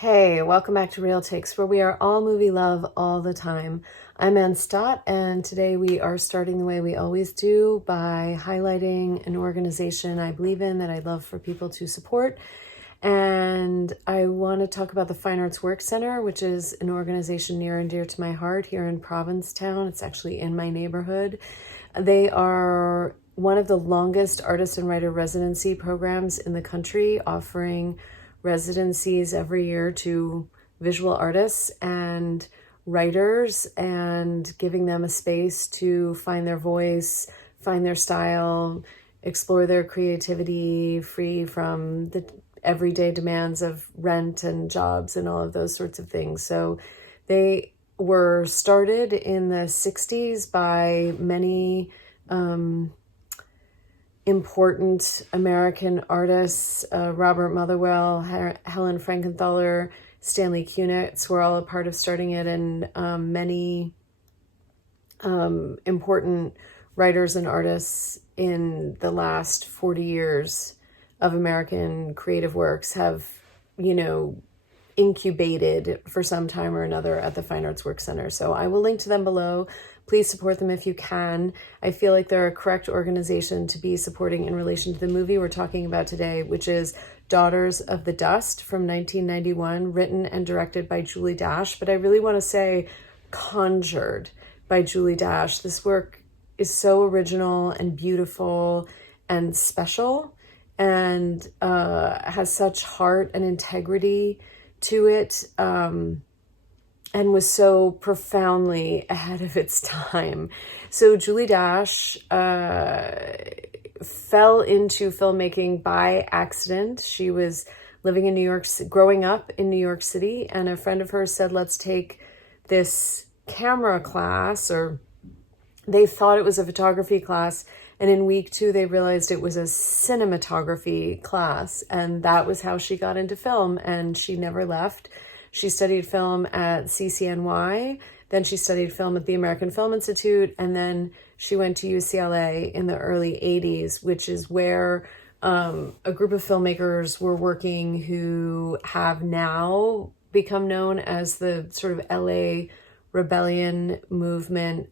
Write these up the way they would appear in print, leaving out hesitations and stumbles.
Hey, welcome back to Real Takes, where we are all movie love all the time. I'm Ann Stott, and today we are starting the way we always do by highlighting an organization I believe in that I'd love for people to support. And I want to talk about the Fine Arts Work Center, which is an organization near and dear to my heart here in Provincetown. It's actually in my neighborhood. They are one of the longest artist and writer residency programs in the country, offering residencies every year to visual artists and writers and giving them a space to find their voice, find their style, explore their creativity, free from the everyday demands of rent and jobs and all of those sorts of things. So they were started in the 60s by many important American artists, Robert Motherwell, Helen Frankenthaler, Stanley Kunitz were all a part of starting it, and many important writers and artists in the last 40 years of American creative works have, incubated for some time or another at the Fine Arts Work Center. So I will link to them below. Please support them if you can. I feel like they're a correct organization to be supporting in relation to the movie we're talking about today, which is Daughters of the Dust from 1991, written and directed by Julie Dash. But I really want to say conjured by Julie Dash. This work is so original and beautiful and special and has such heart and integrity to it, and was so profoundly ahead of its time. So Julie Dash fell into filmmaking by accident. She was living in New York, growing up in New York City, and a friend of hers said, let's take this camera class, or they thought it was a photography class. And in week 2, they realized it was a cinematography class. And that was how she got into film. And she never left. She studied film at CCNY. Then she studied film at the American Film Institute. And then she went to UCLA in the early 80s, which is where a group of filmmakers were working who have now become known as the sort of LA rebellion movement.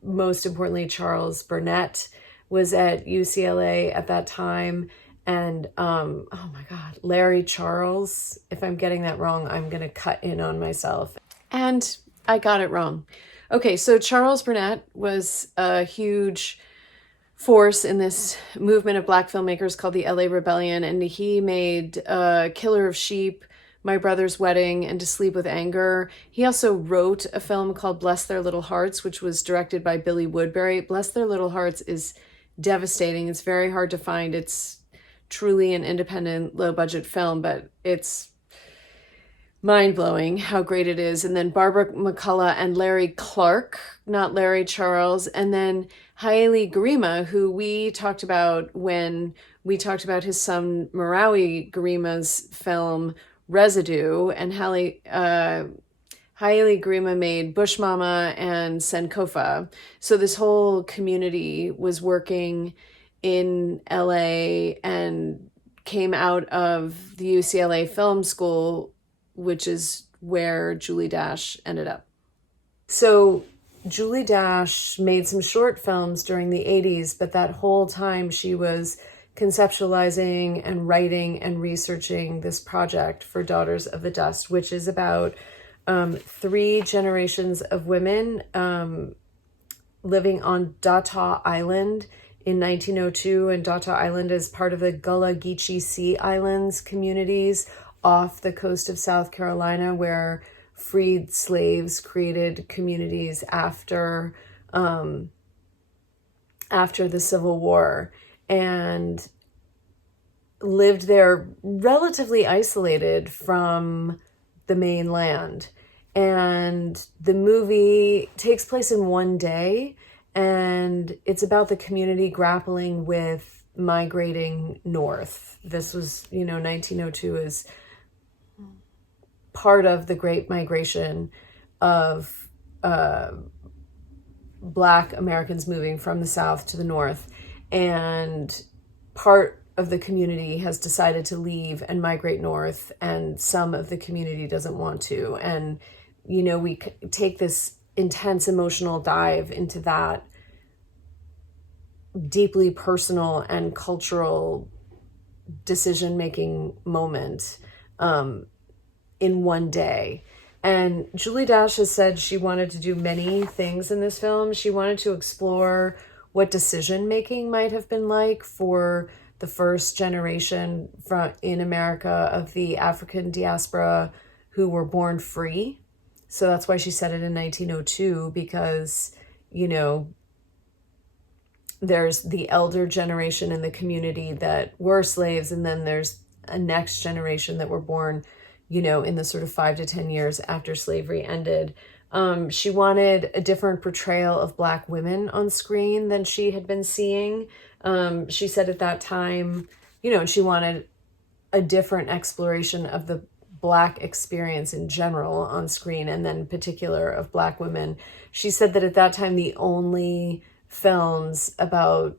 Most importantly, Charles Burnett was at UCLA at that time. And, oh my God, Larry Charles, if I'm getting that wrong, I'm going to cut in on myself. And I got it wrong. Okay, so Charles Burnett was a huge force in this movement of Black filmmakers called the LA Rebellion. And he made Killer of Sheep, My Brother's Wedding, and To Sleep with Anger. He also wrote a film called Bless Their Little Hearts, which was directed by Billy Woodbury. Bless Their Little Hearts is devastating. It's very hard to find. It's truly an independent, low-budget film, but it's mind-blowing how great it is. And then Barbara McCullough and Larry Clark, not Larry Charles, and then Haile Garima, who we talked about when we talked about his son Marawi Garima's film Residue, and Haile Garima made Bush Mama and Sankofa. So this whole community was working in LA and came out of the UCLA Film School, which is where Julie Dash ended up. So Julie Dash made some short films during the 80s, but that whole time she was conceptualizing and writing and researching this project for Daughters of the Dust, which is about 3 generations of women living on Data Island in 1902. And Data Island is part of the Gullah Geechee Sea Islands communities off the coast of South Carolina, where freed slaves created communities after the Civil War, and lived there relatively isolated from the mainland. And the movie takes place in one day, and it's about the community grappling with migrating north. This was, 1902 is part of the Great Migration of Black Americans moving from the South to the North. And part of the community has decided to leave and migrate north, and some of the community doesn't want to. And, you know, we take this intense emotional dive into that deeply personal and cultural decision-making moment in one day. And Julie Dash has said she wanted to do many things in this film. She wanted to explore what decision-making might have been like for the first generation in America of the African diaspora who were born free. So that's why she said it in 1902, because, you know, there's the elder generation in the community that were slaves, and then there's a next generation that were born, you know, in the sort of 5 to 10 years after slavery ended. She wanted a different portrayal of Black women on screen than she had been seeing. She said at that time, you know, she wanted a different exploration of the Black experience in general on screen, and then in particular of Black women. She said that at that time, the only films about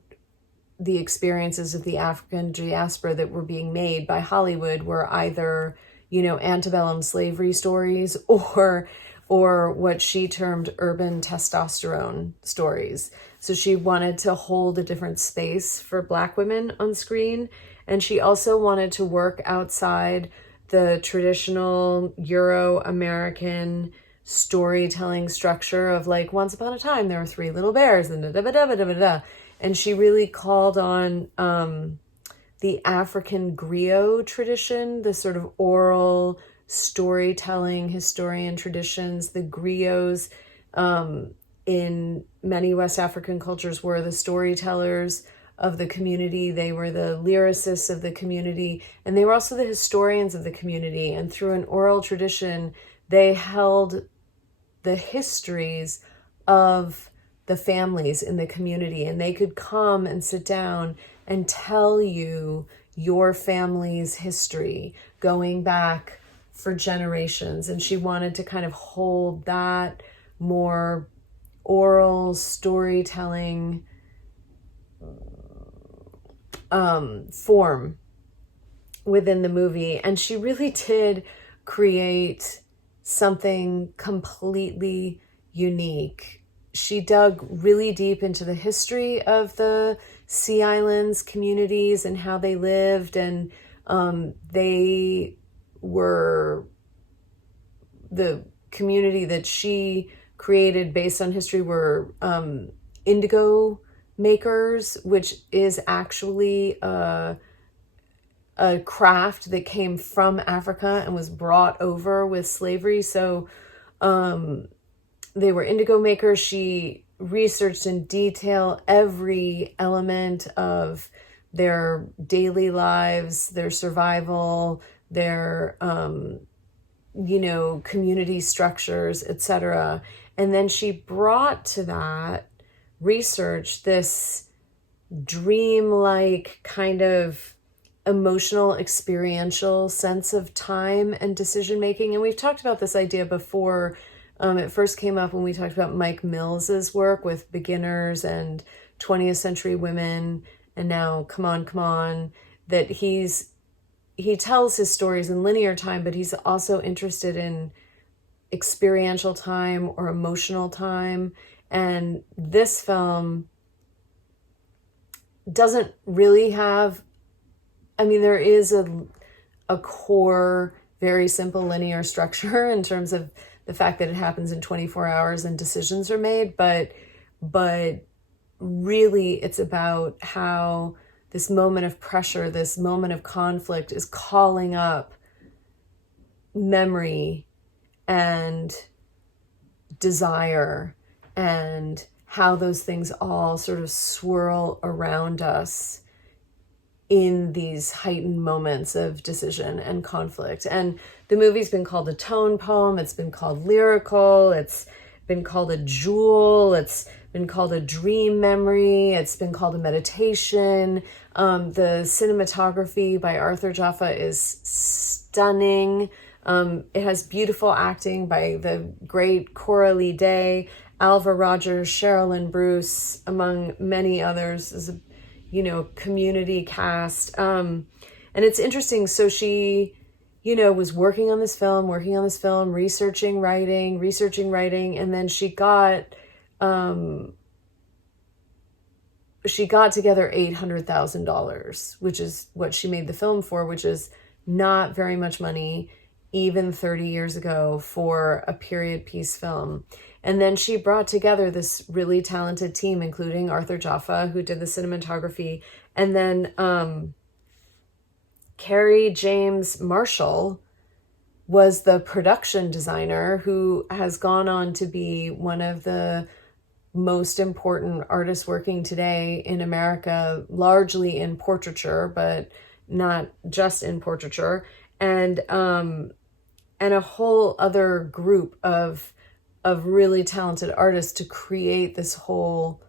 the experiences of the African diaspora that were being made by Hollywood were either, you know, antebellum slavery stories or what she termed urban testosterone stories. So she wanted to hold a different space for Black women on screen. And she also wanted to work outside the traditional Euro-American storytelling structure of, like, once upon a time there were 3 little bears and da-da-da-da-da-da. And she really called on the African griot tradition, the sort of oral storytelling historian traditions. The griots in many West African cultures were the storytellers of the community. They were the lyricists of the community, and they were also the historians of the community. And through an oral tradition, they held the histories of the families in the community, and they could come and sit down and tell you your family's history going back for generations. And she wanted to kind of hold that more oral storytelling form within the movie. And she really did create something completely unique. She dug really deep into the history of the Sea Islands communities and how they lived. And they were the community that she created based on history were indigo makers, which is actually a craft that came from Africa and was brought over with slavery. So they were indigo makers. She researched in detail every element of their daily lives, their survival, their community structures, etc. And then she brought to that research this dreamlike kind of emotional, experiential sense of time and decision making. And we've talked about this idea before. It first came up when we talked about Mike Mills's work with beginners and 20th century women, and now Come On, that he tells his stories in linear time, but he's also interested in experiential time or emotional time. And this film doesn't really have, there is a core, very simple linear structure in terms of the fact that it happens in 24 hours and decisions are made, but really it's about how this moment of pressure, this moment of conflict is calling up memory and desire, and how those things all sort of swirl around us in these heightened moments of decision and conflict. And the movie's been called a tone poem, it's been called lyrical, it's been called a jewel, it's been called a dream memory, it's been called a meditation. The cinematography by Arthur Jaffa is stunning. It has beautiful acting by the great Coralie Day, Alva Rogers, Sherilyn Bruce, among many others. Is community cast. And it's interesting. So she, was working on this film, researching writing. And then she got together $800,000, which is what she made the film for, which is not very much money, even 30 years ago for a period piece film. And then she brought together this really talented team, including Arthur Jaffa, who did the cinematography, and then Carrie James Marshall was the production designer, who has gone on to be one of the most important artists working today in America, largely in portraiture, but not just in portraiture, and a whole other group of really talented artists to create this whole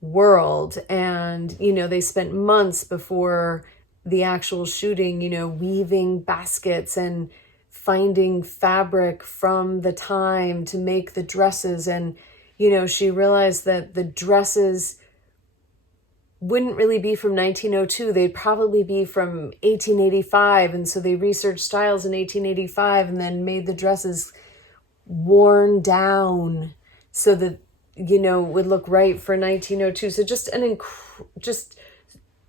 world. And, they spent months before the actual shooting, weaving baskets and finding fabric from the time to make the dresses. And, she realized that the dresses wouldn't really be from 1902. They'd probably be from 1885. And so they researched styles in 1885 and then made the dresses worn down so that, would look right for 1902. So just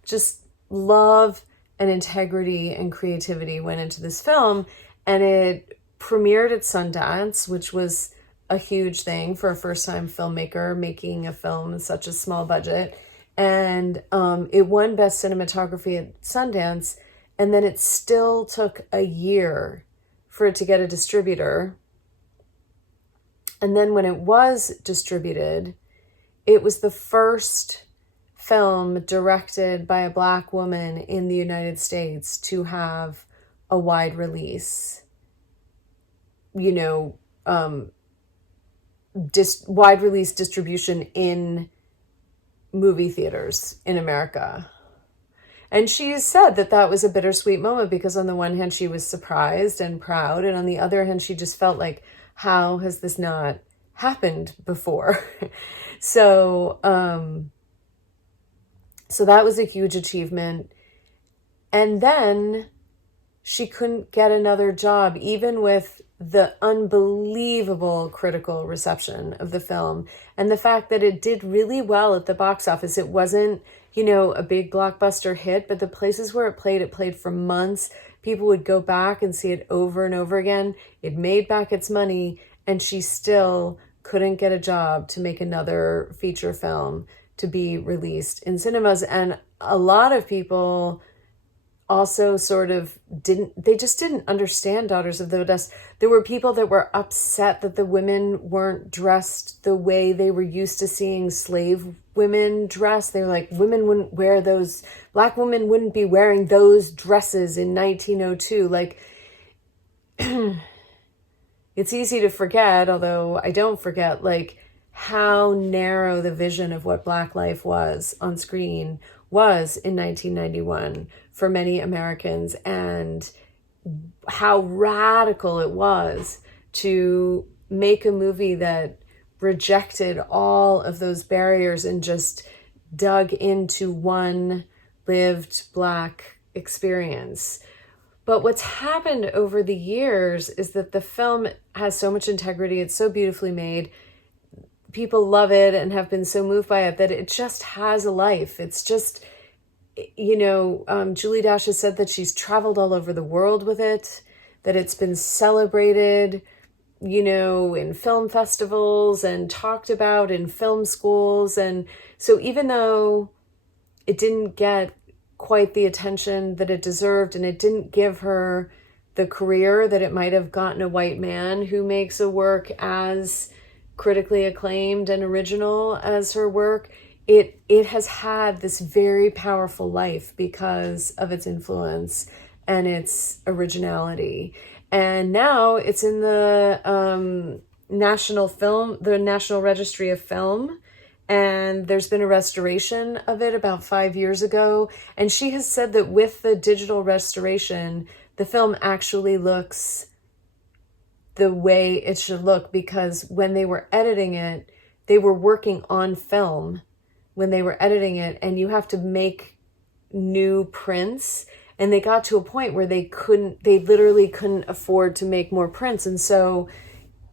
just love and integrity and creativity went into this film. And it premiered at Sundance, which was a huge thing for a first-time filmmaker making a film in such a small budget. And it won Best Cinematography at Sundance. And then it still took a year for it to get a distributor. And then when it was distributed, it was the first film directed by a Black woman in the United States to have a wide release. Wide release distribution in movie theaters in America. And she said that was a bittersweet moment, because on the one hand, she was surprised and proud. And on the other hand, she just felt like, how has this not happened before? So that was a huge achievement. And then she couldn't get another job, even with the unbelievable critical reception of the film and the fact that it did really well at the box office. It wasn't, a big blockbuster hit, but the places where it played for months. People would go back and see it over and over again. It made back its money, and she still couldn't get a job to make another feature film to be released in cinemas. And a lot of people also sort of didn't understand Daughters of the Dust. There were people that were upset that the women weren't dressed the way they were used to seeing slave women dressed. They were like, Black women wouldn't be wearing those dresses in 1902. Like, it's easy to forget, although I don't forget, like, how narrow the vision of what Black life was on screen was in 1991 for many Americans, and how radical it was to make a movie that rejected all of those barriers and just dug into one lived Black experience. But what's happened over the years is that the film has so much integrity. It's so beautifully made. People love it and have been so moved by it that it just has a life. It's just, Julie Dash has said that she's traveled all over the world with it, that it's been celebrated, in film festivals and talked about in film schools. And so even though it didn't get quite the attention that it deserved, and it didn't give her the career that it might have gotten a white man who makes a work as critically acclaimed and original as her work, it has had this very powerful life because of its influence and its originality. And now it's in the National Registry of Film, and there's been a restoration of it about 5 years ago. And she has said that with the digital restoration, the film actually looks the way it should look, because when they were editing it, they were working on film when they were editing it, and you have to make new prints, and they got to a point where they literally couldn't afford to make more prints. And so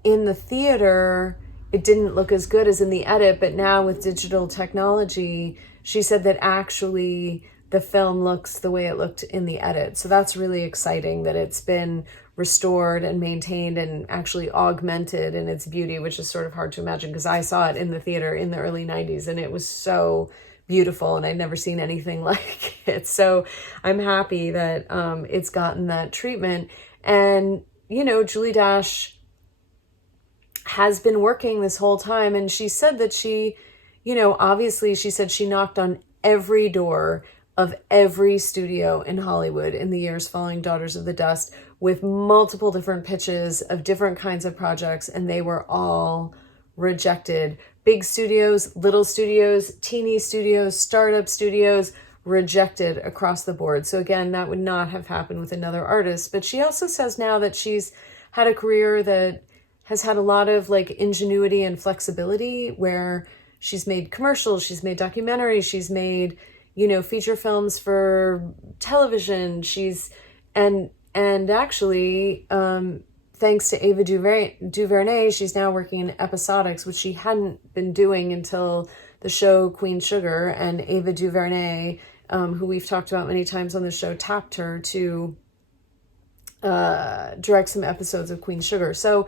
in the theater, it didn't look as good as in the edit, but now with digital technology, she said that actually the film looks the way it looked in the edit. So that's really exciting that it's been restored and maintained and actually augmented in its beauty, which is sort of hard to imagine because I saw it in the theater in the early 90s and it was so beautiful and I'd never seen anything like it. So I'm happy that it's gotten that treatment. And, you know, Julie Dash has been working this whole time, and she said that she, you know, obviously she said she knocked on every door of every studio in Hollywood in the years following Daughters of the Dust with multiple different pitches of different kinds of projects, and they were all rejected. Big studios, little studios, teeny studios, startup studios, rejected across the board. So again, that would not have happened with another artist. But she also says now that she's had a career that has had a lot of like ingenuity and flexibility, where she's made commercials, she's made documentaries, she's made, you know, feature films for television. And actually, thanks to Ava DuVernay, she's now working in episodics, which she hadn't been doing until the show Queen Sugar. And Ava DuVernay, who we've talked about many times on the show, tapped her to direct some episodes of Queen Sugar. So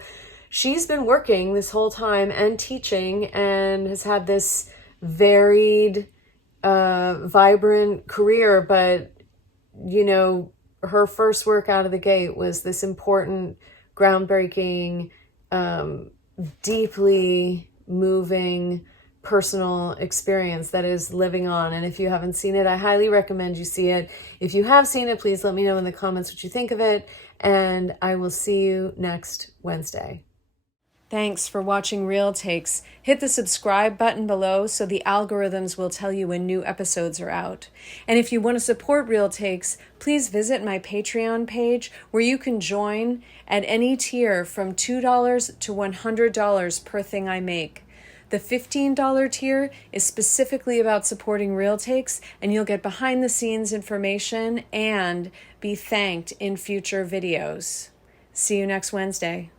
she's been working this whole time and teaching and has had this varied, vibrant career. But, you know, her first work out of the gate was this important, groundbreaking, deeply moving personal experience that is living on. And if you haven't seen it, I highly recommend you see it. If you have seen it, please let me know in the comments what you think of it. And I will see you next Wednesday. Thanks for watching Real Takes. Hit the subscribe button below so the algorithms will tell you when new episodes are out. And if you want to support Real Takes, please visit my Patreon page where you can join at any tier from $2 to $100 per thing I make. The $15 tier is specifically about supporting Real Takes, and you'll get behind the scenes information and be thanked in future videos. See you next Wednesday.